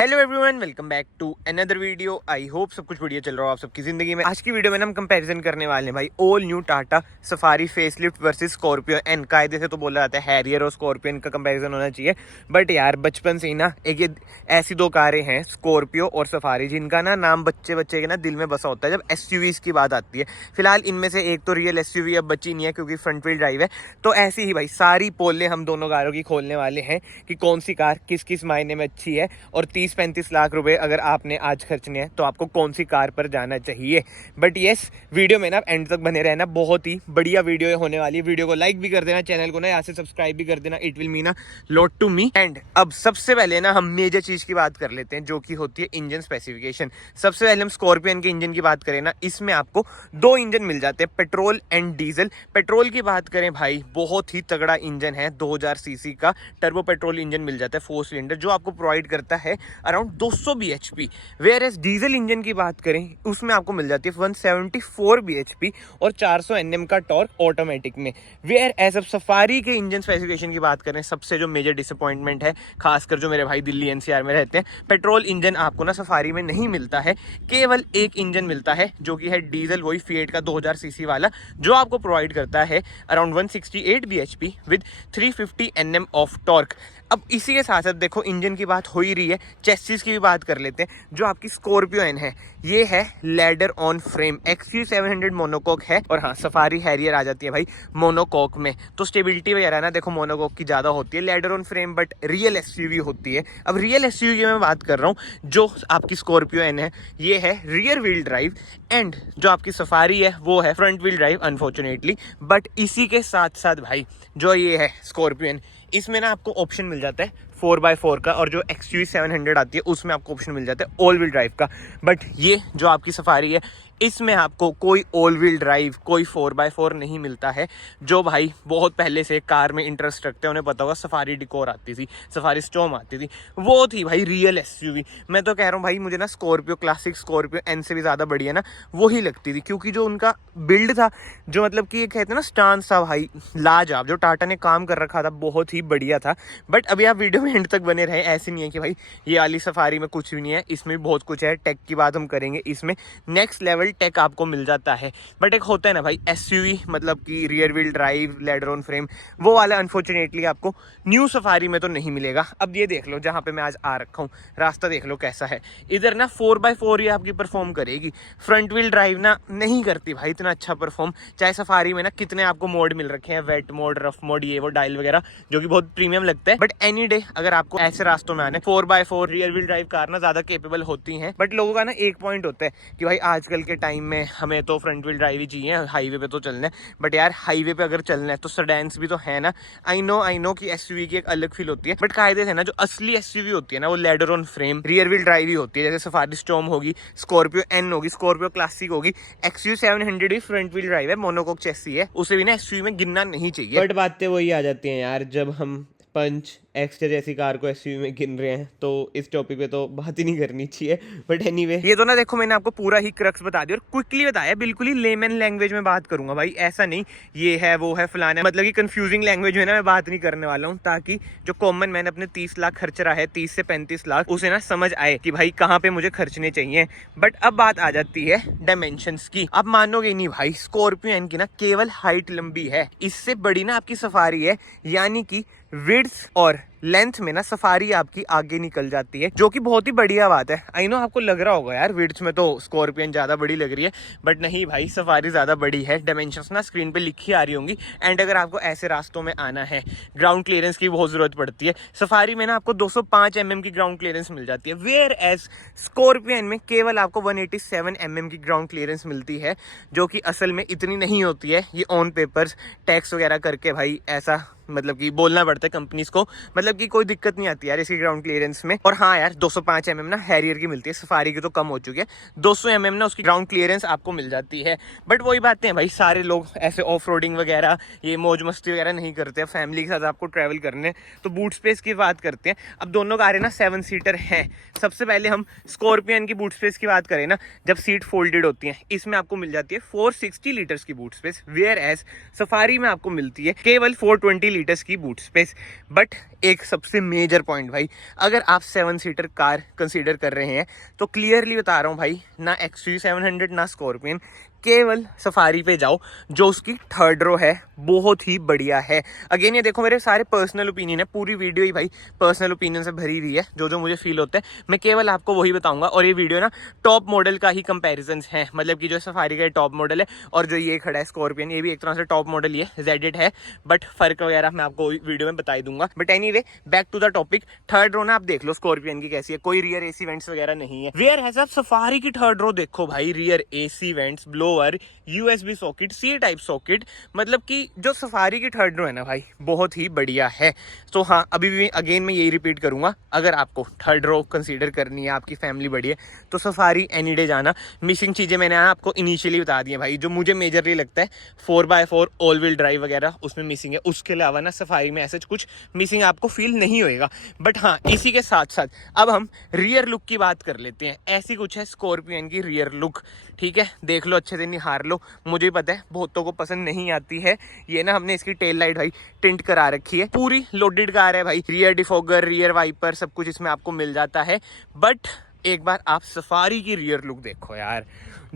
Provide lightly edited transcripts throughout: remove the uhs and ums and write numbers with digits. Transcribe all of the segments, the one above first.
Hello everyone, welcome back to another video. I hope सब कुछ बढ़िया चल रहा हो आप सबकी जिंदगी में। आज की वीडियो में हम कंपैरिजन करने वाले हैं भाई all new Tata Safari facelift versus Scorpio N. कायदे से तो बोला जाता है हैरियर और स्कॉर्पियो का कंपैरिजन होना चाहिए, बट यार बचपन से ही ना एक ये ऐसी दो कारें हैं स्कॉर्पियो और सफारी जिनका ना नाम बच्चे बच्चे के ना दिल में बसा होता है जब एसयूवीज की बात आती है। फिलहाल इनमें से एक तो रियल एसयूवी अब बची नहीं है क्योंकि फ्रंट व्हील ड्राइव है। तो ऐसी ही भाई सारी पोले हम दोनों कारों की खोलने वाले हैं कि कौन सी कार किस किस मायने में अच्छी है, और 30-35 लाख रुपए अगर आपने आज खर्चने हैं तो आपको कौन सी कार पर जाना चाहिए। बट यस, वीडियो में ना एंड तक बने रहना, बहुत ही बढ़िया वीडियो होने वाली है। वीडियो को लाइक भी कर देना, चैनल को ना यहाँ से सब्सक्राइब भी कर देना, it will mean a lot to me. And अब सबसे पहले ना हम मेजर चीज की बात कर लेते हैं जो कि होती है इंजन स्पेसिफिकेशन। सबसे पहले हम स्कॉर्पियन के इंजन की बात करें ना, इसमें आपको दो इंजन मिल जाते हैं, पेट्रोल एंड डीजल। पेट्रोल की बात करें भाई, बहुत ही तगड़ा इंजन है, 2000 सीसी का टर्बो पेट्रोल इंजन मिल जाता है 4 सिलेंडर, जो आपको प्रोवाइड करता है around 200 bhp। Whereas diesel engine की बात करें उसमें आपको मिल जाती है 174 bhp और 400 Nm का टॉर्क ऑटोमेटिक में। वेयर एज अब सफारी के इंजन स्पेसिफिकेशन की बात करें, सबसे जो मेजर डिसअपॉइंटमेंट है, खासकर जो मेरे भाई दिल्ली एनसीआर में रहते हैं, पेट्रोल इंजन आपको ना सफारी में नहीं मिलता है। केवल एक इंजन मिलता है जो कि है डीजल, वही फिएट का 2000 सीसी वाला, जो आपको प्रोवाइड करता है around 168 bhp with 350 Nm of torque. अब इसी के साथ साथ देखो, इंजन की बात हो ही रही है, चेसिस की भी बात कर लेते हैं। जो आपकी स्कॉर्पियो एन है ये है ladder on frame, XU700 monocoque है, और हाँ सफारी हैरियर आ जाती है भाई मोनोकॉक में। तो स्टेबिलिटी वगैरह ना देखो मोनोकॉक की ज़्यादा होती है, ladder on frame but real SUV होती है। अब रियल एसयूवी की मैं बात कर रहा हूँ, जो आपकी स्कॉर्पियो एन है ये है रियर व्हील ड्राइव, एंड जो आपकी सफारी है वो है front wheel drive unfortunately. But इसी के साथ साथ भाई जो ये है स्कॉर्पियो एन, इसमें ना आपको ऑप्शन मिल जाता है 4x4 का, और जो XU700 आती है उसमें आपको ऑप्शन मिल जाता है ऑल व्हील ड्राइव का। बट ये जो आपकी सफारी है इसमें आपको कोई ऑल व्हील ड्राइव, कोई 4x4 नहीं मिलता है। जो भाई बहुत पहले से कार में इंटरेस्ट रखते हैं उन्हें पता होगा, सफारी डिकोर आती थी, सफारी स्टॉर्म आती थी, वो थी भाई रियल एसयूवी। मैं तो कह रहा हूँ भाई, मुझे ना स्कॉर्पियो क्लासिक, स्कॉर्पियो एन से भी ज़्यादा बढ़िया ना वही लगती थी, क्योंकि जो उनका बिल्ड था, जो मतलब कि कहते हैं ना स्टांस था भाई, लाजवाब, जो टाटा ने काम कर रखा था बहुत ही बढ़िया था। बट अभी आप वीडियो में एंड तक बने रहे, ऐसे नहीं है कि भाई ये वाली सफारी में कुछ भी नहीं है, इसमें भी बहुत कुछ है। टेक की बात हम करेंगे, इसमें नेक्स्ट लेवल टेक आपको मिल जाता है। बट एक होता है ना भाई एसयूवी, मतलब कि rear wheel drive, ladder on frame, वो वाला अनफॉर्चुनेटली आपको न्यू सफारी में तो नहीं मिलेगा। अब ये देख लो जहाँ पे मैं आज आ रखा हूँ, रास्ता देख लो कैसा है। इधर ना 4x4 ही आपकी परफॉर्म करेगी, फ्रंट व्हील ड्राइव ना नहीं करती भाई इतना अच्छा परफॉर्म। चाहे सफारी में ना कितने आपको मोड मिल रखे हैं, वेट मोड, रफ मोड, ये वो डायल वगैरह, जो कि बहुत प्रीमियम लगता है। बट एनी डे अगर आपको ऐसे रास्तों में आने, 4x4 rear wheel drive car ना ज्यादा केपेबल होती हैं। बट लोगों का ना एक पॉइंट होता है कि भाई आजकल के टाइम में हमें तो फ्रंट व्हील ड्राइव ही चाहिए, हाईवे पे तो चलना है। बट यार हाईवे पे अगर चलना है तो सेडान्स भी तो है ना। आई नो कि एसयूवी की एक अलग फील होती है, बट कायदे से ना जो असली एसयूवी होती है ना वो ladder on frame rear wheel drive ही होती है। जैसे सफारी स्टॉर्म होगी, स्कॉर्पियो एन होगी, स्कॉर्पियो क्लासिक होगी, XU700 भी फ्रंट व्हील ड्राइव है, मोनोकॉक चेसी है, उसे भी ना एसयूवी में गिनना नहीं चाहिए। बट बातें वही आ जाती हैं यार, जब हम पंच एक्स्ट्रा जैसी कार को एसयूवी में गिन रहे हैं तो इस टॉपिक पे तो बात ही नहीं करनी चाहिए। बट एनीवे, ये तो ना देखो मैंने आपको पूरा ही क्रक्स बता दिया और क्विकली बताया, बिल्कुल ही लेमन लैंग्वेज में बात करूंगा भाई, ऐसा नहीं ये है वो है फलाना, मतलब कि कंफ्यूजिंग लैंग्वेज में ना मैं बात नहीं करने वाला हूँ, ताकि जो कॉमन मैन अपने 30 लाख खर्च रहा है, 30 से 35 लाख, उसे ना समझ आए कि भाई कहाँ पे मुझे खर्चने चाहिए। बट अब बात आ जाती है डायमेंशंस की। आप मानोगे नहीं भाई, स्कॉर्पियो एन की ना केवल हाइट लंबी है, इससे बड़ी ना आपकी सफारी है, यानी कि विड्थ और लेंथ में ना सफारी आपकी आगे निकल जाती है, जो कि बहुत ही बढ़िया बात है। आई नो आपको लग रहा होगा यार विड्थ में तो स्कॉर्पियन ज्यादा बड़ी लग रही है, बट नहीं भाई, सफारी ज्यादा बड़ी है। डायमेंशंस ना स्क्रीन पे लिखी आ रही होंगी। एंड अगर आपको ऐसे रास्तों में आना है, ग्राउंड क्लियरेंस की बहुत जरूरत पड़ती है, सफारी में ना आपको 205 mm की ग्राउंड क्लियरेंस मिल जाती है, वेयर एज स्कॉर्पियन में केवल आपको 187 mm की ग्राउंड क्लियरेंस मिलती है, जो कि असल में इतनी नहीं होती है। ये ऑन पेपर्स टैक्स वगैरह करके भाई ऐसा मतलब कि बोलना पड़ता है कंपनीज को, मतलब कि कोई दिक्कत नहीं आती यार इसकी ग्राउंड क्लियरेंस में। और हाँ यार 205 mm ना हैरियर की मिलती है, सफारी की तो कम हो चुकी है, 200 mm ना उसकी ग्राउंड क्लियरेंस आपको मिल जाती है। बट वही बातें हैं भाई, सारे लोग ऐसे ऑफ रोडिंग वगैरह, ये मौज मस्ती वगैरह नहीं करते हैं, फैमिली के साथ आपको ट्रैवल करने तो बूट स्पेस की बात करते हैं। अब दोनों कारें ना 7 सीटर हैं। सबसे पहले हम स्कॉर्पियन की बूट स्पेस की बात करें ना, जब सीट फोल्डेड होती है इसमें आपको मिल जाती है 460 लीटर्स की boot space, whereas Safari में आपको मिलती है केवल 420 लीटर्स की बूट स्पेस। बट एक एक सबसे मेजर पॉइंट भाई, अगर आप 7 सीटर कार कंसीडर कर रहे हैं तो क्लियरली बता रहा हूँ भाई, ना XUV700 ना स्कॉर्पियन, केवल सफारी पे जाओ, जो उसकी थर्ड रो है बहुत ही बढ़िया है। अगेन ये देखो मेरे सारे पर्सनल ओपिनियन है, पूरी वीडियो ही भाई पर्सनल ओपिनियन से भरी हुई है, जो जो मुझे फील होता है मैं केवल आपको वही बताऊंगा। और ये वीडियो ना टॉप मॉडल का ही कंपैरिजन है, मतलब कि जो सफारी का टॉप मॉडल है और जो ये खड़ा है स्कॉर्पियन, ये भी एक तरह से टॉप मॉडल ही है, जेड है, बट फर्क वगैरह मैं आपको वीडियो में बता ही दूंगा। But anyway back to the topic, third row ना आप देख लो स्कॉर्पियन की कैसी है, कोई रियर एसी वेंट्स वगैरह नहीं है। वेयर है सफारी की थर्ड रो देखो भाई, rear AC vents, blower, USB socket, C type socket, मतलब कि जो सफारी की थर्ड रो है ना भाई बहुत ही बढ़िया है। तो हाँ, अभी भी अगेन मैं यही रिपीट करूंगा, अगर आपको थर्ड रो कंसीडर करनी है, आपकी फैमिली बड़ी है, तो सफारी एनी डे जाना। मिसिंग चीजें मैंने आपको इनिशियली बता दी है भाई, जो मुझे मेजरली लगता है 4x4 ऑल व्हील ड्राइव वगैरह उसमें मिसिंग है, उसके अलावा ना सफारी में ऐसे कुछ मिसिंग आपको फील नहीं होएगा। बट हाँ, इसी के साथ साथ अब हम रियर लुक की बात कर लेते हैं। ऐसी कुछ है स्कॉर्पियन की रियर लुक, ठीक है, देख लो अच्छे से, निहार लो। मुझे पता है बहुतों को पसंद नहीं आती है ये ना, हमने इसकी टेल लाइट भाई टिंट करा रखी है, पूरी लोडेड कार है भाई, रियर डिफोगर, रियर वाइपर सब कुछ इसमें आपको मिल जाता है। बट एक बार आप सफारी की रियर लुक देखो यार,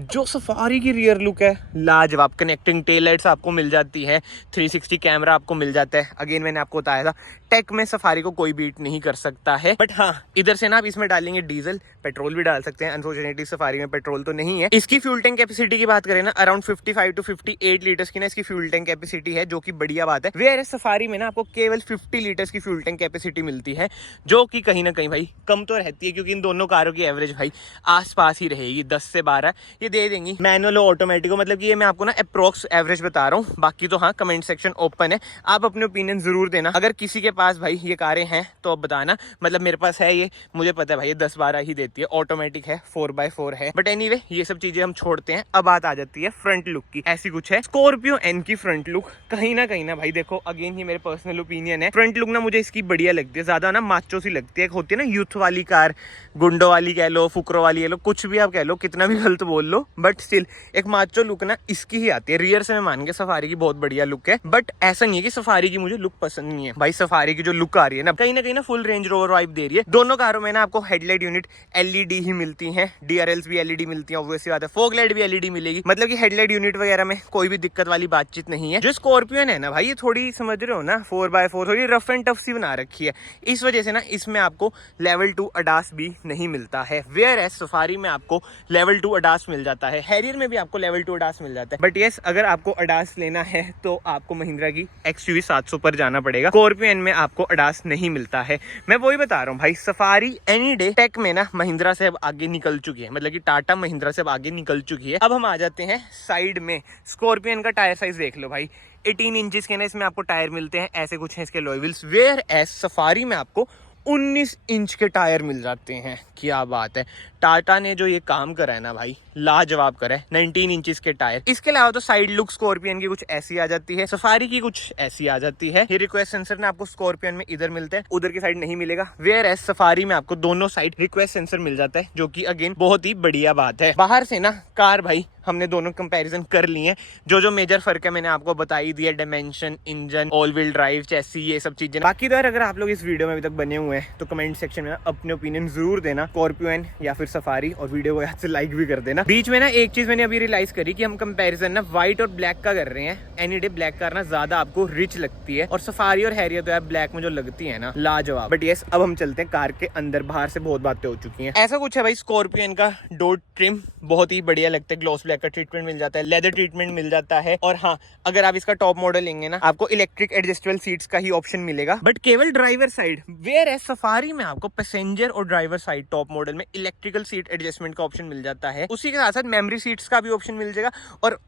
जो सफारी की रियर लुक है लाजवाब। कनेक्टिंग टेल लाइट्स आपको मिल जाती है, 360 कैमरा आपको मिल जाता है। अगेन मैंने आपको बताया था टेक में सफारी को कोई बीट नहीं कर सकता है। बट हाँ, इधर से ना आप इसमें डालेंगे डीजल, पेट्रोल भी डाल सकते हैं, अनफॉर्चुनेटली सफारी में पेट्रोल तो नहीं है। इसकी फ्यूल टैंक कैपेसिटी की बात करें ना, अराउंड 55 to 58 लीटर्स की ना इसकी फ्यूल टैंक कैपेसिटी है, जो कि बढ़िया बात है। वेयर सफारी में ना आपको केवल 50 लीटर्स की फ्यूल टैंक कैपेसिटी मिलती है, जो कि कहीं ना कहीं भाई कम तो रहती है, क्योंकि इन दोनों कारों की एवरेज भाई आसपास ही रहेगी 10 से 12 ये दे देंगी, मैनुअल और ऑटोमेटिक। मतलब कि ये मैं आपको ना अप्रोक्स एवरेज बता रहा हूँ, बाकी तो हाँ कमेंट सेक्शन ओपन है, आप अपने ओपिनियन जरूर देना। अगर किसी के पास भाई ये कारें हैं तो अब बताना, मतलब मेरे पास है ये, मुझे पता है भाई ये 10-12 ही देती है, ऑटोमेटिक है, 4x4 है। बट एनीवे ये सब चीजें हम छोड़ते हैं, अब बात आ जाती है फ्रंट लुक की। ऐसी कुछ है स्कॉर्पियो एन की फ्रंट लुक, कहीं ना भाई देखो, अगेन ये मेरे पर्सनल ओपिनियन है, फ्रंट लुक ना मुझे इसकी बढ़िया लगती है, ज्यादा ना माचो सी लगती है। एक होती है ना यूथ वाली कार, गुंडो वाली कह लो, फुकरो वाली कह लो, कुछ भी आप कह लो, कितना भी गलत बोल लो, बट स्टिल एक माचो लुक ना इसकी ही आती है। रियर से मैं मान के सफारी की बहुत बढ़िया लुक है, बट ऐसा नहीं है कि सफारी की मुझे लुक पसंद नहीं है भाई। सफारी की जो लुक आ रही है ना, कहीं ना फुल रेंज रोवर वाइब दे रही है। दोनों कारों में ना आपको हेडलाइट यूनिट LED ही मिलती है, DRLs भी LED मिलती है, ऑब्वियसली बात है, फॉग लाइट भी LED मिलेगी, मतलब कि हेडलाइट यूनिट वगैरह में कोई भी दिक्कत वाली बातचीत नहीं है। जो स्कॉर्पियन है ना भाई, ये थोड़ी समझ रहे हो ना 4x4 थोड़ी रफ एंड टफ सी बना रखी है, इस वजह से ना इसमें आपको लेवल 2 अडास भी नहीं मिलता है। वेयर एज सफारी में आपको लेवल 2 अडास मिल जाता है, हैरियर में भी आपको लेवल 2 अडास मिल जाता है। बट यस, अगर आपको अडास लेना है तो आपको महिंद्रा की XUV 700 पर जाना पड़ेगा, स्कॉर्पियन में आपको अडास नहीं मिलता है। मैं वही बता रहा हूँ भाई, सफारी एनी डे टेक में ना महिंद्रा से अब आगे निकल चुकी है, मतलब कि टाटा महिंद्रा से अब आगे निकल चुकी है। अब हम आ जाते हैं साइड में, स्कॉर्पियन का टायर साइज देख लो भाई, 18 इंचेस के ना इसमें आपको टायर मिलते हैं, ऐसे कुछ है इसके alloy wheels. Whereas Safari में आपको 19 इंच के टायर मिल जाते हैं। क्या बात है, टाटा ने जो ये काम करा है ना भाई, लाजवाब करा है, 19 इंचेस के टायर। इसके अलावा तो साइड लुक स्कॉर्पियन की कुछ ऐसी आ जाती है, सफारी की कुछ ऐसी आ जाती है। ये रिक्वेस्ट सेंसर ना आपको स्कॉर्पियन में इधर मिलता है, उधर की साइड नहीं मिलेगा। वेयर एज सफारी में आपको दोनों साइड रिक्वेस्ट सेंसर मिल जाता है, जो कि अगेन बहुत ही बढ़िया बात है। बाहर से ना कार भाई हमने दोनों कंपैरिजन कर लिए हैं, जो जो मेजर फर्क है मैंने आपको बता ही दिया, dimension, engine, all wheel drive, chassis, ये सब चीजें। बाकी तो यार अगर आप लोग इस वीडियो में अभी तक बने हुए हैं तो कमेंट सेक्शन में अपने ओपिनियन जरूर देना, स्कॉर्पियन या फिर सफारी, और वीडियो को याद से लाइक भी कर देना। बीच में ना एक चीज मैंने अभी रियलाइज करी कि हम कंपैरिजन ना व्हाइट और ब्लैक का कर रहे हैं। एनी डे ब्लैक कार ना ज्यादा आपको रिच लगती है, और सफारी और हैरियर तो यार ब्लैक में जो लगती है ना लाजवाब। बट यस, अब हम चलते हैं कार के अंदर, बाहर से बहुत बातें हो चुकी हैं। ऐसा कुछ है भाई, स्कॉर्पियन का डोर ट्रिम बहुत ही बढ़िया लगता है, ग्लॉस ब्लैक का ट्रीटमेंट मिल जाता है, लेदर ट्रीटमेंट मिल जाता है। और हाँ, अगर आप इसका टॉप मॉडल लेंगे ना, आपको इलेक्ट्रिक एडजस्टेबल सीट्स का ही ऑप्शन मिलेगा, बट केवल ड्राइवर साइड। वेयर है सफारी में आपको पैसेंजर और ड्राइवर साइड टॉप मॉडल में इलेक्ट्रिकल सीट एडजस्टमेंट का ऑप्शन मिल जाता है, उसी के साथ साथ मेमोरी सीट्स का भी ऑप्शन मिल जाएगा।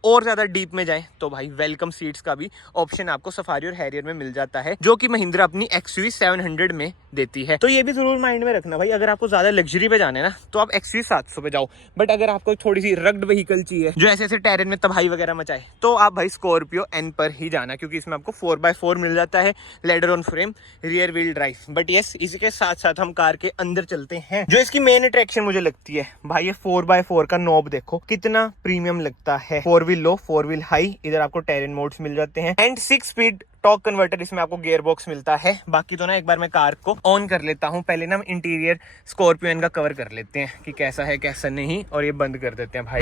और ज्यादा डीप में जाए तो भाई वेलकम सीट्स का भी ऑप्शन आपको सफारी और हैरियर में मिल जाता है, जो कि महिंद्रा अपनी XUV 700 में देती है। तो ये भी जरूर माइंड में रखना भाई, अगर आपको ज्यादा लग्जरी पे जाना है ना तो आप XUV 700 पे जाओ, बट अगर आपको थोड़ी सी रग्ड व्हीकल चाहिए जो ऐसे टेरेन में तबाही वगैरह मचाए, तो आप भाई स्कॉर्पियो एन पर ही जाना, क्योंकि इसमें आपको 4x4 मिल जाता है, ladder on frame, rear wheel drive. But yes, इसी के साथ साथ हम कार के अंदर चलते हैं। जो इसकी मेन अट्रैक्शन मुझे लगती है भाई, ये 4x4 का नॉब देखो कितना प्रीमियम लगता है। 4 व्हील लो, 4 व्हील हाई, इधर आपको टेरेन मोड्स मिल जाते हैं, एंड 6 स्पीड टॉर्क कन्वर्टर इसमें आपको गियर बॉक्स मिलता है। बाकी तो ना एक बार मैं कार को ऑन कर लेता हूँ, पहले ना हम इंटीरियर स्कॉर्पियो एन का कवर कर लेते हैं कि कैसा है कैसा नहीं, और ये बंद कर देते हैं भाई,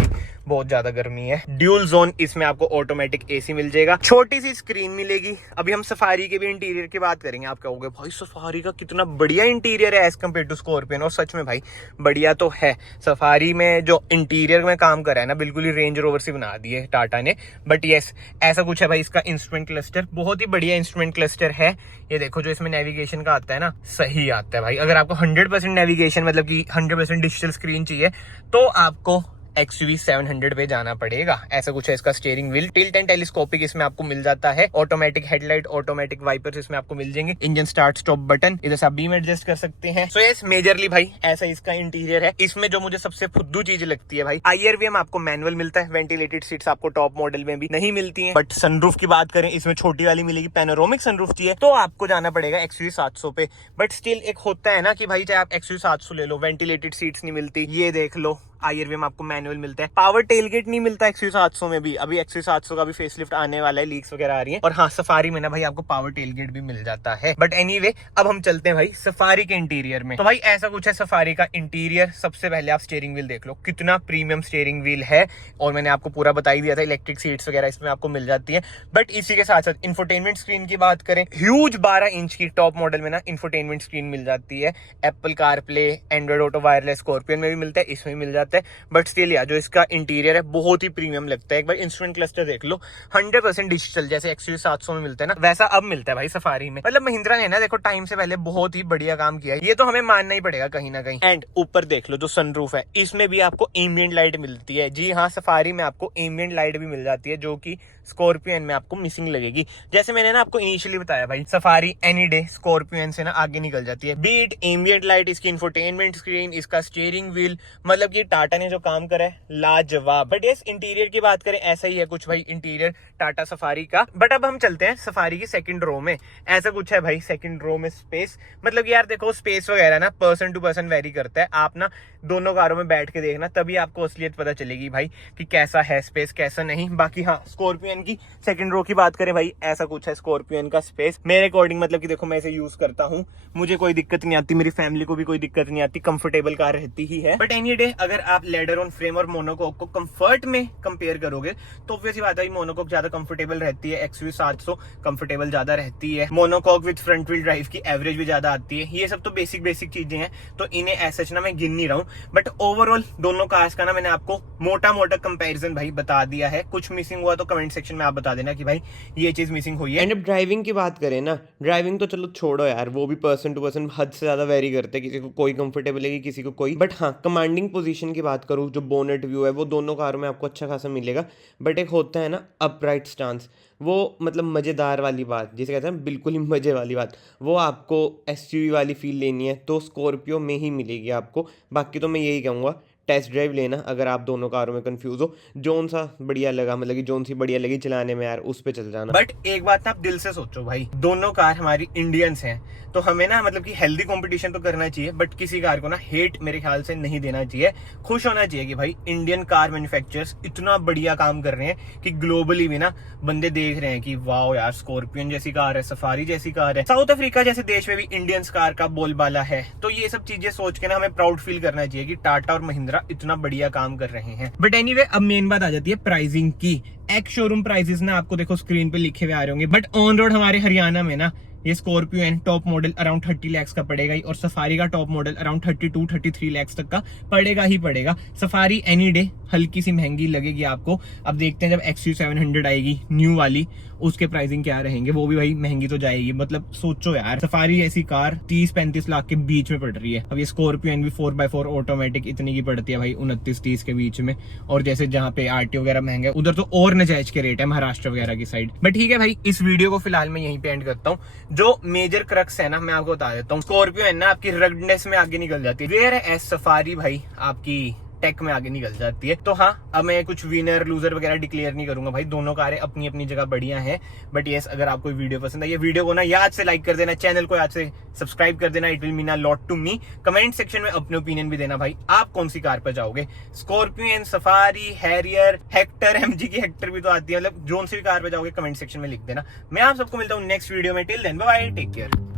बहुत ज्यादा गर्मी है। ड्यूल जोन इसमें आपको ऑटोमेटिक एसी मिल जाएगा, छोटी सी स्क्रीन मिलेगी। अभी हम सफारी के भी इंटीरियर की बात करेंगे, आप कहोगे भाई सफारी का कितना बढ़िया इंटीरियर है एज कम्पेयर टू स्कॉर्पियो, और सच में भाई बढ़िया तो है। सफारी में जो इंटीरियर में काम करा है ना, बिल्कुल ही रेंज रोवर से बना दी है टाटा ने। बट यस, ऐसा कुछ है भाई। इसका इंस्ट्रूमेंट क्लस्टर बहुत ही बढ़िया इंस्ट्रूमेंट क्लस्टर है। ये देखो जो इसमें नेविगेशन का आता है ना, सही आता है भाई। अगर आपको 100% नेविगेशन मतलब कि 100% डिजिटल स्क्रीन चाहिए तो आपको XUV 700 पे जाना पड़ेगा। ऐसा कुछ है इसका steering wheel. Tilt and telescopic इसमें आपको मिल जाता है। ऑटोमेटिक हेडलाइट, ऑटोमेटिक वाइपर्स इसमें आपको मिल जाएंगे। इंजन स्टार्ट स्टॉप बटन, इधर से आप बीम एडजस्ट कर सकते हैं। सो यस, मेजरली भाई ऐसा इसका इंटीरियर है। इसमें जो मुझे सबसे फुद्दू चीज लगती है भाई, IRVM आपको मैनुअल मिलता है। वेंटिलेटेड सीट्स आपको टॉप मॉडल में भी नहीं मिलती है। बट सनरूफ की बात करें, इसमें छोटी वाली मिलेगी। पैनोरामिक सनरूफ चाहिए तो आपको जाना पड़ेगा XUV 700 पे। बट स्टिल एक होता है ना कि भाई चाहे आप XUV 700 ले लो, वेंटिलेटेड सीट्स नहीं मिलती। ये देख लो, IRVM आपको मैनुअल मिलता है। पावर टेलगेट नहीं मिलता XUV 700 में भी। अभी XUV 700 का भी फेसलिफ्ट आने वाला है, लीक्स वगैरह आ रही है। और हाँ, सफारी में ना भाई आपको पावर टेलगेट भी मिल जाता है। बट एनीवे, अब हम चलते हैं भाई सफारी के इंटीरियर में। तो भाई ऐसा कुछ है सफारी का इंटीरियर। सबसे पहले आप स्टीयरिंग व्हील देख लो, कितना प्रीमियम स्टीयरिंग व्हील है। और मैंने आपको पूरा बता ही दिया था, इलेक्ट्रिक सीट्स वगैरह इसमें आपको मिल जाती है। बट इसी के साथ साथ इंफोटेनमेंट स्क्रीन की बात करें, ह्यूज 12 इंच की टॉप मॉडल में ना इंफोटेनमेंट स्क्रीन मिल जाती है। Apple CarPlay, Android auto wireless scorpion में भी मिलता है, इसमें भी मिल जाता है। बट स्टिल जो इसका इंटीरियर है बहुत ही प्रीमियम लगता है। एक बार इंस्ट्रूमेंट क्लस्टर देख लो, 100% डिजिटल, जैसे XUV 700 में मिलता है ना, वैसा अब मिलता है भाई सफारी में। मतलब महिंद्रा ने ना देखो टाइम से पहले बहुत ही बढ़िया काम किया है, ये तो हमें मानना ही पड़ेगा कहीं ना कहीं। एंड ऊपर देख लो जो सनरूफ है, इसमें भी आपको एम्बिएंट लाइट मिलती है। जी हाँ, सफारी में आपको एम्बिएंट लाइट भी मिल जाती है, जो कि स्कॉर्पियो एन में आपको मिसिंग लगेगी। जैसे मैंने ना आपको इनिशियली बताया भाई, Safari any day Scorpio N से ना आगे निकल जाती है। बीट एम्बिएंट लाइट, इसकी इंफोटेनमेंट स्क्रीन, इसका स्टीयरिंग व्हील, मतलब कि टाटा ने जो काम करा है लाजवाब। बट इस इंटीरियर की बात करें, ऐसा ही है कुछ भाई इंटीरियर टाटा सफारी का। बट अब हम चलते हैं सफारी की सेकंड रो में। ऐसा कुछ है भाई सेकंड रो में स्पेस, मतलब कि यार देखो स्पेस वगैरह ना पर्सन टू पर्सन वेरी करता है। आप ना दोनों कारों में बैठ के देखना, तभी आपको असलियत पता चलेगी भाई कि कैसा है स्पेस, कैसा नहीं। बाकी हाँ, स्कॉर्पियो एन की सेकंड रो की बात करें भाई, ऐसा कुछ है स्कॉर्पियो एन का स्पेस मेरे अकॉर्डिंग। मतलब कि देखो मैं इसे यूज करता हूँ, मुझे कोई दिक्कत नहीं आती, मेरी फैमिली को भी कोई दिक्कत नहीं आती, कंफर्टेबल कार रहती ही है। बट एनी डे अगर आप लेडर ऑन फ्रेम और मोनोकॉक को कंफर्ट में कंपेयर करोगे तो ऑब्वियसली बात है मोनोकॉक ज्यादा कंफर्टेबल रहती है। XUV 700 कंफर्टेबल ज्यादा रहती है। Monocoque with front wheel drive की एवरेज भी ज्यादा आती है। ये सब तो बेसिक चीजें हैं, तो इन्हें ऐसा ना मैं गिन नहीं रहा हूँ। बट ओवरऑल दोनों कार्स का ना मैंने आपको मोटा कंपैरिजन भाई बता दिया है। कुछ मिसिंग हुआ तो कमेंट सेक्शन में आप बता देना कि भाई ये चीज मिसिंग हुई है। एंड अब ड्राइविंग की बात करें ना, ड्राइविंग तो चलो छोड़ो यार, वो भी पर्सन टू पर्सन हद से ज्यादा वेरी करते हैं, किसी को कोई कंफर्टेबल है, किसी को कोई। बट हाँ, कमांडिंग पोजीशन की बात करूँ, जो बोनेट व्यू है वो दोनों कारों में आपको अच्छा खासा मिलेगा। बट एक होता है ना अपराइट स्टांस, वो मतलब मज़ेदार वाली बात, जिसे कहते हैं बिल्कुल ही मज़े वाली बात, वो आपको SUV वाली फील लेनी है तो स्कॉर्पियो में ही मिलेगी आपको। बाकी तो मैं यही कहूँगा, टेस्ट ड्राइव लेना अगर आप दोनों कारों में कंफ्यूज हो, जोन सा बढ़िया लगा, मतलब कि जोन सी बढ़िया लगी चलाने में यार, उस पे चल जाना। बट एक बात ना आप दिल से सोचो भाई, दोनों कार हमारी इंडियंस हैं, तो हमें ना मतलब कि हेल्दी कंपटीशन तो करना चाहिए, बट किसी कार को ना हेट मेरे ख्याल से नहीं देना चाहिए। खुश होना चाहिए कि भाई इंडियन कार मैन्युफैक्चरर्स इतना बढ़िया काम कर रहे हैं कि ग्लोबली भी ना बंदे देख रहे हैं कि वाओ यार, स्कॉर्पियन जैसी कार है, सफारी जैसी कार है। साउथ अफ्रीका जैसे देश में भी इंडियंस कार का बोलबाला है। तो ये सब चीजें सोच के ना हमें प्राउड फील करना चाहिए कि टाटा और महिंद्रा इतना बढ़िया काम कर रहे हैं। बट एनीवे, अब मेन बात आ जाती है प्राइसिंग की। एक्स शोरूम प्राइसेस ना आपको देखो स्क्रीन पे लिखे हुए आ रहे होंगे, बट ऑन रोड हमारे हरियाणा में ना ये Scorpio N top model around 30 lakh का पड़ेगा ही, और सफारी का टॉप मॉडल अराउंड 32-33 लाख तक का पड़ेगा ही पड़ेगा। सफारी एनी डे हल्की सी महंगी लगेगी आपको। अब देखते हैं जब XUV 700 आएगी न्यू वाली, उसके प्राइसिंग क्या रहेंगे, वो भी भाई महंगी तो जाएगी। मतलब सोचो यार, सफारी ऐसी कार 30-35 लाख के बीच में पड़ रही है। अब ये स्कॉर्पियो एन भी 4x4 ऑटोमेटिक इतनी की पड़ती है भाई 29-30 के बीच में। और जैसे जहाँ पे RTO वगैरह महंगा है, उधर तो और नजायज के रेट है महाराष्ट्र वगैरह की साइड। बट ठीक है भाई, इस वीडियो को फिलहाल मैं यहीं पे एंड करता हूँ। जो मेजर क्रक्स है ना, मैं आपको बता देता हूँ। स्कॉर्पियो है ना आपकी रगडनेस में आगे निकल जाती है, वेयर एज सफारी भाई आपकी टेक में आगे निकल जाती है। तो हाँ, अब मैं कुछ विनर लूजर वगैरह डिक्लेयर नहीं करूंगा भाई, दोनों कारें अपनी अपनी जगह बढ़िया है। बट यस, अगर आपको वीडियो पसंद है, ये वीडियो को ना याद से लाइक कर देना, चैनल को याद से सब्सक्राइब कर देना, it will mean a lot to me. Comment section में अपने ओपिनियन भी देना भाई, आप कौन सी कार पर जाओगे, Scorpio, safari, Harrier, Hector, MG की हेक्टर भी तो आती है, मतलब जोन सी भी कार पे जाओगे कमेंट सेक्शन में लिख देना। मैं आप सबको मिलता हूँ नेक्स्ट वीडियो में, till then bye bye, take care.